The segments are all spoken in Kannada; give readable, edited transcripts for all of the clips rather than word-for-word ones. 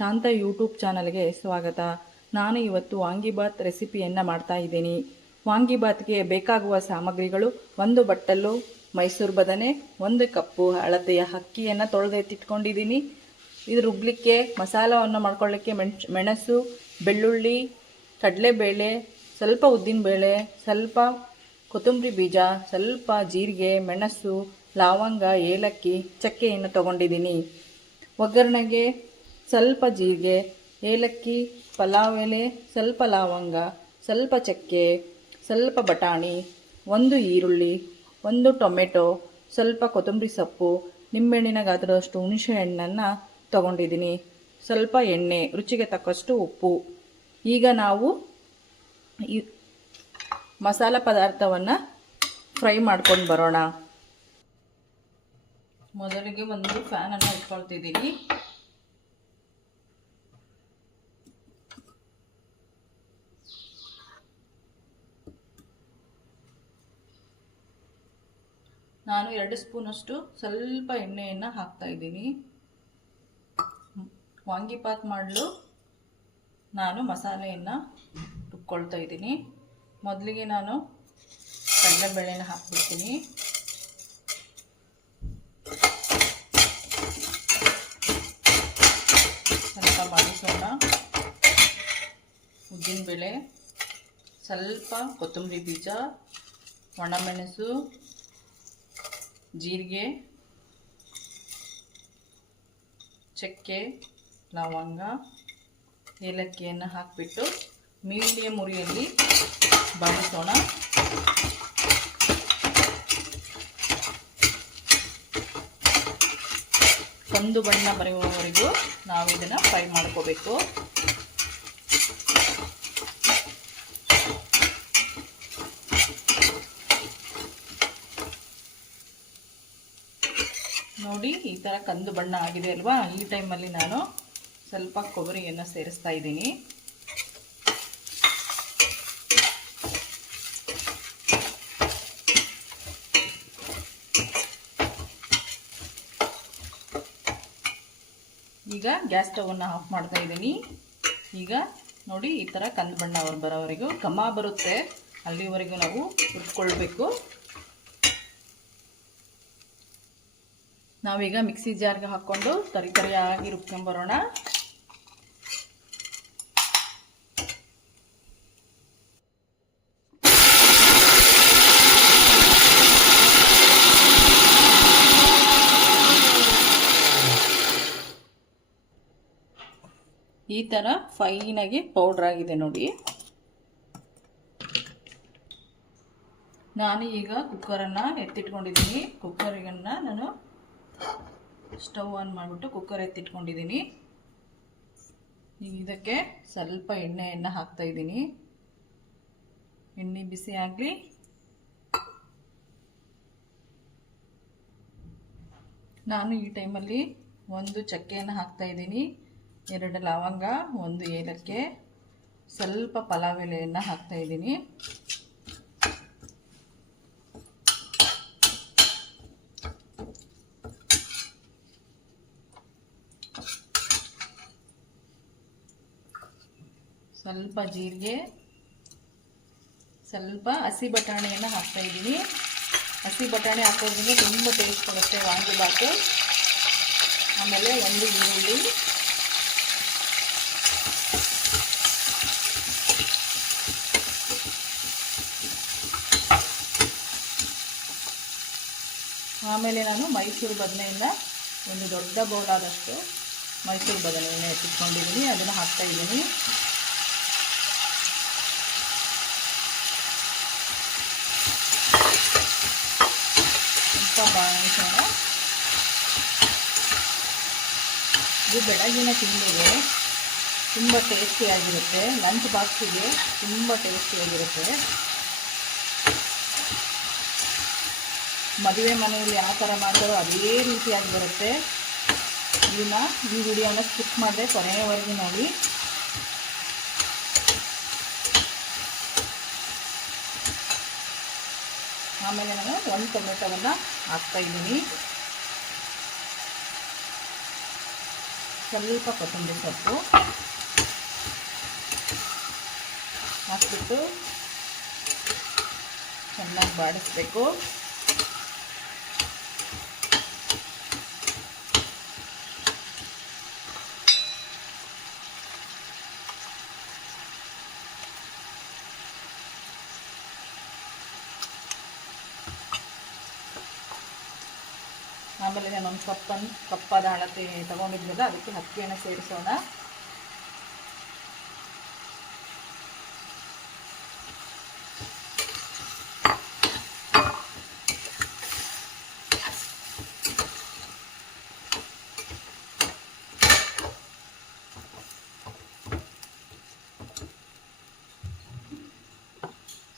ಶಾಂತ ಯೂಟ್ಯೂಬ್ ಚಾನಲ್ಗೆ ಸ್ವಾಗತ. ನಾನು ಇವತ್ತು ವಾಂಗಿಬಾತ್ ರೆಸಿಪಿಯನ್ನು ಮಾಡ್ತಾ ಇದ್ದೀನಿ. ವಾಂಗಿಬಾತ್ಗೆ ಬೇಕಾಗುವ ಸಾಮಗ್ರಿಗಳು: 1 ಬಟ್ಟಲು ಮೈಸೂರು ಬದನೆ, 1 ಕಪ್ಪು ಹಳದಿಯ ಅಕ್ಕಿಯನ್ನು ತೊಳೆದೆತ್ತಿಟ್ಕೊಂಡಿದ್ದೀನಿ. ಇದು ರುಬ್ಲಿಕ್ಕೆ ಮಸಾಲವನ್ನು ಮಾಡ್ಕೊಳ್ಳಿಕ್ಕೆ ಮೆಣಸು, ಬೆಳ್ಳುಳ್ಳಿ, ಕಡಲೆಬೇಳೆ, ಸ್ವಲ್ಪ ಉದ್ದಿನಬೇಳೆ, ಸ್ವಲ್ಪ ಕೊತ್ತಂಬರಿ ಬೀಜ, ಸ್ವಲ್ಪ ಜೀರಿಗೆ, ಮೆಣಸು, ಲವಂಗ, ಏಲಕ್ಕಿ, ಚಕ್ಕೆಯನ್ನು ತಗೊಂಡಿದ್ದೀನಿ. ಒಗ್ಗರಣೆಗೆ ಸ್ವಲ್ಪ ಜೀರಿಗೆ, ಏಲಕ್ಕಿ, ಪಲಾವ್ ಎಲೆ, ಸ್ವಲ್ಪ ಲವಂಗ, ಸ್ವಲ್ಪ ಚಕ್ಕೆ, ಸ್ವಲ್ಪ ಬಟಾಣಿ, 1 ಈರುಳ್ಳಿ, 1 ಟೊಮೆಟೊ, ಸ್ವಲ್ಪ ಕೊತ್ತಂಬರಿ ಸೊಪ್ಪು, ನಿಂಬೆಹಣ್ಣಿನ ಗಾತ್ರದಷ್ಟು ಹುಣಸೆ ಹಣ್ಣನ್ನು ತಗೊಂಡಿದ್ದೀನಿ, ಸ್ವಲ್ಪ ಎಣ್ಣೆ, ರುಚಿಗೆ ತಕ್ಕಷ್ಟು ಉಪ್ಪು. ಈಗ ನಾವು ಈ ಮಸಾಲ ಪದಾರ್ಥವನ್ನು ಫ್ರೈ ಮಾಡ್ಕೊಂಡು ಬರೋಣ. ಮೊದಲಿಗೆ ಒಂದು ಫ್ಯಾನನ್ನು ಇಟ್ಕೊಳ್ತಿದ್ದೀನಿ. ನಾನು 2 ಸ್ಪೂನಷ್ಟು ಸ್ವಲ್ಪ ಎಣ್ಣೆಯನ್ನು ಹಾಕ್ತಾ ಇದ್ದೀನಿ. ವಾಂಗಿಬಾತ್ ಮಾಡಲು ನಾನು ಮಸಾಲೆಯನ್ನು ರುಬ್ಕೊಳ್ತಾ ಇದ್ದೀನಿ. ಮೊದಲಿಗೆ ನಾನು ಕಡಲೆಬೇಳೆನ ಹಾಕ್ಬಿಡ್ತೀನಿ. ಸ್ವಲ್ಪ ಬಾಡಿಸೋಣ. ಉದ್ದಿನಬೇಳೆ, ಸ್ವಲ್ಪ ಕೊತ್ತಂಬರಿ ಬೀಜ, ಒಣಮೆಣಸು, ಜೀರಿಗೆ, ಚಕ್ಕೆ, ಲವಂಗ, ಏಲಕ್ಕಿಯನ್ನು ಹಾಕಿಬಿಟ್ಟು ಮೀಡಿಯಂ ಉರಿಯಲ್ಲಿ ಬಾಡಿಸೋಣ. ಕಂದು ಬಣ್ಣ ಬರೆಯುವವರೆಗೂ ನಾವು ಇದನ್ನು ಫ್ರೈ ಮಾಡ್ಕೋಬೇಕು. ನೋಡಿ, ಈ ಥರ ಕಂದು ಬಣ್ಣ ಆಗಿದೆ ಅಲ್ವಾ? ಈ ಟೈಮಲ್ಲಿ ನಾನು ಸ್ವಲ್ಪ ಕೊಬ್ಬರಿಯನ್ನು ಸೇರಿಸ್ತಾ ಇದ್ದೀನಿ. ಈಗ ಗ್ಯಾಸ್ ಸ್ಟವನ್ನು ಆಫ್ ಮಾಡ್ತಾ ಇದ್ದೀನಿ. ಈಗ ನೋಡಿ, ಈ ಥರ ಕಂದು ಬಣ್ಣ ಬರೋವರೆಗೂ ಘಮ ಬರುತ್ತೆ, ಅಲ್ಲಿವರೆಗೂ ನಾವು ಹುರ್ಕೊಳ್ಬೇಕು. ನಾವೀಗ ಮಿಕ್ಸಿ ಜಾರ್ಗೆ ಹಾಕ್ಕೊಂಡು ತರಿಯಾಗಿ ರುಬ್ಕೊಂಬರೋಣ. ಈ ಥರ ಫೈನಾಗಿ ಪೌಡ್ರ್ ಆಗಿದೆ ನೋಡಿ. ನಾನು ಈಗ ಕುಕ್ಕರನ್ನು ಎತ್ತಿಟ್ಕೊಂಡಿದ್ದೀನಿ. ಕುಕ್ಕರಿಗನ್ನು ನಾನು ಸ್ಟವ್ ಆನ್ ಮಾಡಿಬಿಟ್ಟು ಕುಕ್ಕರ್ ಎತ್ತಿಟ್ಕೊಂಡಿದ್ದೀನಿ. ಈಗ ಇದಕ್ಕೆ ಸ್ವಲ್ಪ ಎಣ್ಣೆಯನ್ನು ಹಾಕ್ತಾ ಇದ್ದೀನಿ. ಎಣ್ಣೆ ಬಿಸಿ ಆಗಲಿ. ನಾನು ಈ ಟೈಮಲ್ಲಿ 1 ಚಕ್ಕೆಯನ್ನು ಹಾಕ್ತಾ ಇದ್ದೀನಿ, 2 ಲವಂಗ, 1 ಏಲಕ್ಕಿ, ಸ್ವಲ್ಪ ಪಲಾವ್ ಎಲೆಯನ್ನು ಹಾಕ್ತಾ ಇದ್ದೀನಿ. ಸ್ವಲ್ಪ ಜೀರಿಗೆ, ಸ್ವಲ್ಪ ಹಸಿ ಬಟಾಣಿಯನ್ನು ಹಾಕ್ತಾ ಇದ್ದೀನಿ. ಹಸಿ ಬಟಾಣಿ ಹಾಕೋದ್ರಿಂದ ತುಂಬ ಟೇಸ್ಟ್ ಕೊಡುತ್ತೆ ವಾಂಗಿಬಾತು. ಆಮೇಲೆ 1 ಈರುಳ್ಳಿ, ಆಮೇಲೆ ನಾನು ಮೈಸೂರು ಬದನೆಯನ್ನು 1 ದೊಡ್ಡ ಬೌಲಾದಷ್ಟು ಮೈಸೂರು ಬದನೆಯನ್ನು ಎತ್ತಿಟ್ಕೊಂಡಿದ್ದೀನಿ, ಅದನ್ನು ಹಾಕ್ತಾ ಇದ್ದೀನಿ. ಸ್ವಲ್ಪ ಬಾಣಿಸೋಣ. ಇದು ಬೆಳಗಿನ ತಿಂಡಿಗೆ ತುಂಬ ಟೇಸ್ಟಿಯಾಗಿರುತ್ತೆ. ಲಂಚ್ ಬಾಕ್ಸಿಗೆ ತುಂಬ ಟೇಸ್ಟಿಯಾಗಿರುತ್ತೆ. ಮದುವೆ ಮನೆಯಲ್ಲಿ ಯಾವ ಥರ ಮಾಡ್ತಾರೋ ಅದೇ ರೀತಿಯಾಗಿ ಬರುತ್ತೆ. ಈ ವಿಡಿಯೋನ ಸ್ಕಿಪ್ ಮಾಡದೆ ಕೊನೆಯವರೆಗೂ ನೋಡಿ. ಆಮೇಲೆ ನಾನು 1 ಟೊಮೆಟೊವನ್ನು ಹಾಕ್ತಾ ಇದ್ದೀನಿ. ಸ್ವಲ್ಪ ಕೊತ್ತಂಬರಿ ಸೊಪ್ಪು ಹಾಕ್ಬಿಟ್ಟು ಚೆನ್ನಾಗಿ ಬಾಡಿಸ್ಬೇಕು. ಆಮೇಲೆ ನಾನೊಂದು ಕಪ್ಪಾದ ಅಳತೆ ತಗೊಂಡಿದ್ವಲ್ಲ, ಅದಕ್ಕೆ ಅಕ್ಕಿಯನ್ನು ಸೇರಿಸೋಣ.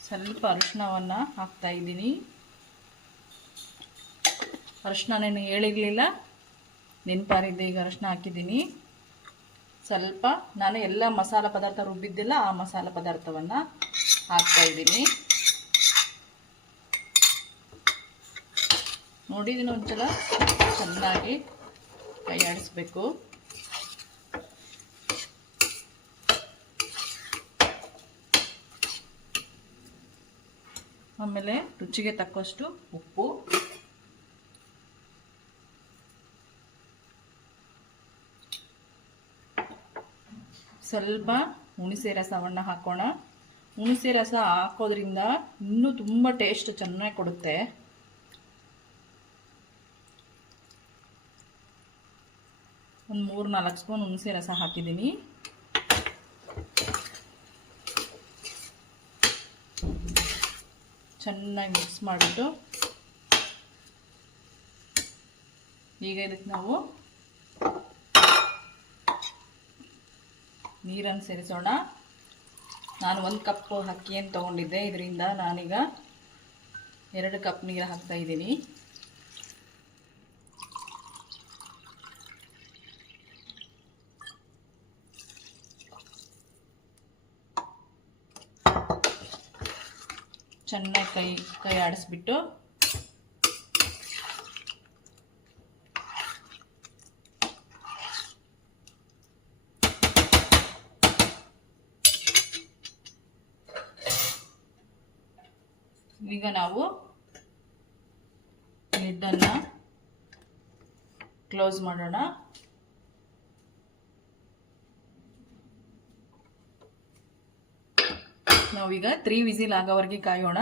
ಸ್ವಲ್ಪ ಅರಿಶಿನವನ್ನು ಹಾಕ್ತಾ ಇದ್ದೀನಿ. ಅರಿಶಿನ ನಾನು ಹೇಳಿರಲಿಲ್ಲ, ನೆನಪಾರಿದ್ದೆ, ಈಗ ಅರಿಶಿನ ಹಾಕಿದ್ದೀನಿ. ಸ್ವಲ್ಪ ನಾನು ಎಲ್ಲ ಮಸಾಲ ಪದಾರ್ಥ ರುಬ್ಬಿದ್ದಿಲ್ಲ, ಆ ಮಸಾಲ ಪದಾರ್ಥವನ್ನು ಹಾಕ್ತಾ ಇದ್ದೀನಿ. ನೋಡಿ, ಇದನ್ನು ಒಂದ್ಸಲ ಚೆನ್ನಾಗಿ ಕೈ ಆಡಿಸ್ಬೇಕು. ಆಮೇಲೆ ರುಚಿಗೆ ತಕ್ಕಷ್ಟು ಉಪ್ಪು, ಸ್ವಲ್ಪ ಹುಣಸೆ ರಸವನ್ನು ಹಾಕೋಣ. ಹುಣಸೆ ರಸ ಹಾಕೋದ್ರಿಂದ ಇನ್ನೂ ತುಂಬ ಟೇಸ್ಟ್ ಚೆನ್ನಾಗಿ ಕೊಡುತ್ತೆ. ಒಂದು 3-4 ಸ್ಪೂನ್ ಹುಣಸೆ ರಸ ಹಾಕಿದ್ದೀನಿ. ಚೆನ್ನಾಗಿ ಮಿಕ್ಸ್ ಮಾಡಿಬಿಟ್ಟು ಈಗ ಇದಕ್ಕೆ ನಾವು ನೀರನ್ನು ಸೇರಿಸೋಣ. ನಾನು 1 ಕಪ್ ಅಕ್ಕಿಯನ್ನು ತೊಗೊಂಡಿದ್ದೆ, ಇದರಿಂದ ನಾನೀಗ 2 ಕಪ್ ನೀರು ಹಾಕ್ತಾ ಇದ್ದೀನಿ. ಚೆನ್ನಾಗಿ ಕೈ ಆಡಿಸ್ಬಿಟ್ಟು ಈಗ ನಾವು ಲಿಡ್ಡನ್ನು ಕ್ಲೋಸ್ ಮಾಡೋಣ. ನಾವೀಗ 3 ವಿಸಿಲ್ ಆಗೋವರೆಗೆ ಕಾಯೋಣ.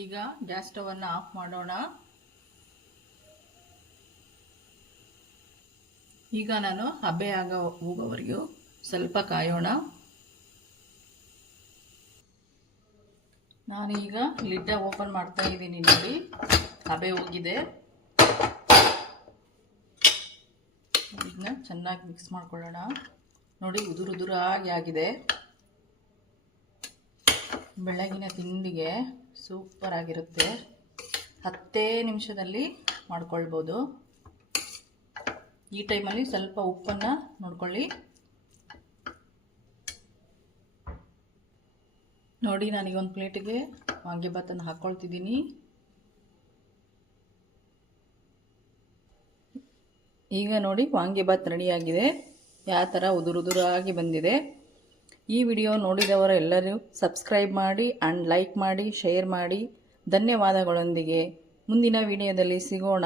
ಈಗ ಗ್ಯಾಸ್ ಸ್ಟವನ್ನು ಆಫ್ ಮಾಡೋಣ. ಈಗ ನಾನು ಹಬೆ ಹೋಗೋವರೆಗೂ ಸ್ವಲ್ಪ ಕಾಯೋಣ. ನಾನೀಗ ಲಿಡ್ಡ ಓಪನ್ ಮಾಡ್ತಾ ಇದ್ದೀನಿ. ನೋಡಿ, ಹಬೆ ಹೋಗಿದೆ. ಇದನ್ನ ಚೆನ್ನಾಗಿ ಮಿಕ್ಸ್ ಮಾಡ್ಕೊಳ್ಳೋಣ. ನೋಡಿ, ಉದುರಾಗಿ ಆಗಿದೆ. ಬೆಳಗಿನ ತಿಂಡಿಗೆ ಸೂಪರ್ ಆಗಿರುತ್ತೆ. 10 ನಿಮಿಷದಲ್ಲಿ ಮಾಡ್ಕೊಳ್ಬೋದು. ಈ ಟೈಮಲ್ಲಿ ಸ್ವಲ್ಪ ಉಪ್ಪನ್ನು ನೋಡ್ಕೊಳ್ಳಿ. ನೋಡಿ, ನಾನೀಗ ಒಂದು ಪ್ಲೇಟಿಗೆ ವಾಂಗಿಭಾತನ್ನು ಹಾಕ್ಕೊಳ್ತಿದ್ದೀನಿ. ಈಗ ನೋಡಿ, ವಾಂಗಿಭಾತ್ ರೆಡಿಯಾಗಿದೆ. ಯಾವ ಥರ ಉದುರಾಗಿ ಬಂದಿದೆ. ಈ ವಿಡಿಯೋ ನೋಡಿದವರೆಲ್ಲರೂ ಸಬ್ಸ್ಕ್ರೈಬ್ ಮಾಡಿ ಆ್ಯಂಡ್ ಲೈಕ್ ಮಾಡಿ, ಶೇರ್ ಮಾಡಿ. ಧನ್ಯವಾದಗಳೊಂದಿಗೆ ಮುಂದಿನ ವಿಡಿಯೋದಲ್ಲಿ ಸಿಗೋಣ.